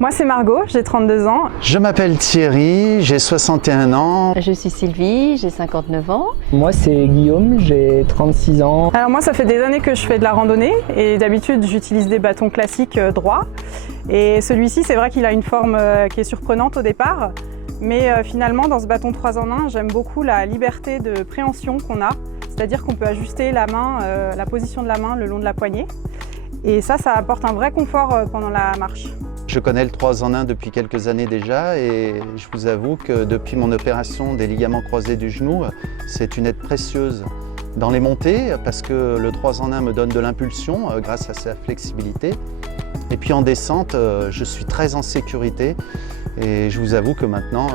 Moi c'est Margot, j'ai 32 ans. Je m'appelle Thierry, j'ai 61 ans. Je suis Sylvie, j'ai 59 ans. Moi c'est Guillaume, j'ai 36 ans. Alors moi ça fait des années que je fais de la randonnée et d'habitude j'utilise des bâtons classiques droits. Et celui-ci c'est vrai qu'il a une forme qui est surprenante au départ. Mais finalement dans ce bâton 3 en 1, j'aime beaucoup la liberté de préhension qu'on a. C'est-à-dire qu'on peut ajuster la main, la position de la main le long de la poignée. Et ça apporte un vrai confort pendant la marche. Je connais le 3 en 1 depuis quelques années déjà et je vous avoue que depuis mon opération des ligaments croisés du genou, c'est une aide précieuse dans les montées parce que le 3 en 1 me donne de l'impulsion grâce à sa flexibilité. Et puis en descente, je suis très en sécurité et je vous avoue que maintenant,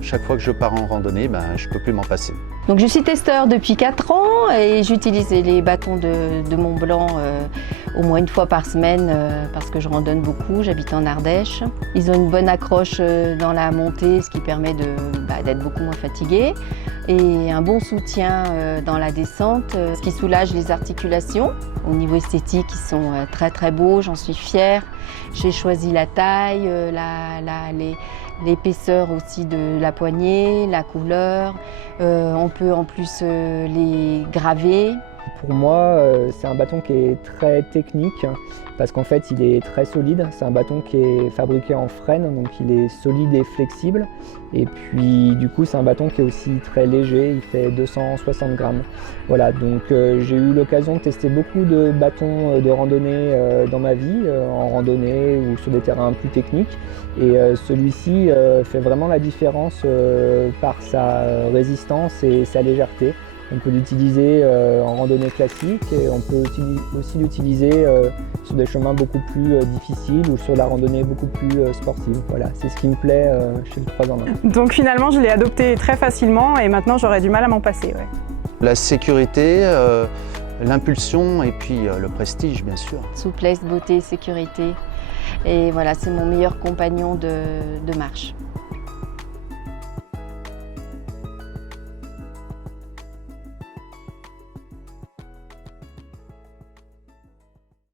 chaque fois que je pars en randonnée, je ne peux plus m'en passer. Donc je suis testeur depuis 4 ans et j'utilise les bâtons de Mont Blanc au moins une fois par semaine parce que je randonne beaucoup, j'habite en Ardèche. Ils ont une bonne accroche dans la montée, ce qui permet d'être beaucoup moins fatigué, et un bon soutien dans la descente, ce qui soulage les articulations. Au niveau esthétique, ils sont très très beaux, j'en suis fière. J'ai choisi la taille, l'épaisseur aussi de la poignée, la couleur. On peut en plus les graver. Pour moi, c'est un bâton qui est très technique parce qu'en fait, il est très solide. C'est un bâton qui est fabriqué en frêne, donc il est solide et flexible. Et puis, du coup, c'est un bâton qui est aussi très léger. Il fait 260 grammes. Voilà, donc j'ai eu l'occasion de tester beaucoup de bâtons de randonnée dans ma vie, en randonnée ou sur des terrains plus techniques. Et celui-ci fait vraiment la différence par sa résistance et sa légèreté. On peut l'utiliser en randonnée classique et on peut aussi l'utiliser sur des chemins beaucoup plus difficiles ou sur la randonnée beaucoup plus sportive. Voilà, c'est ce qui me plaît chez le 3 en 1. Donc finalement je l'ai adopté très facilement et maintenant j'aurais du mal à m'en passer. Ouais. La sécurité, l'impulsion et puis le prestige bien sûr. Souplesse, beauté, sécurité. Et voilà, c'est mon meilleur compagnon de marche.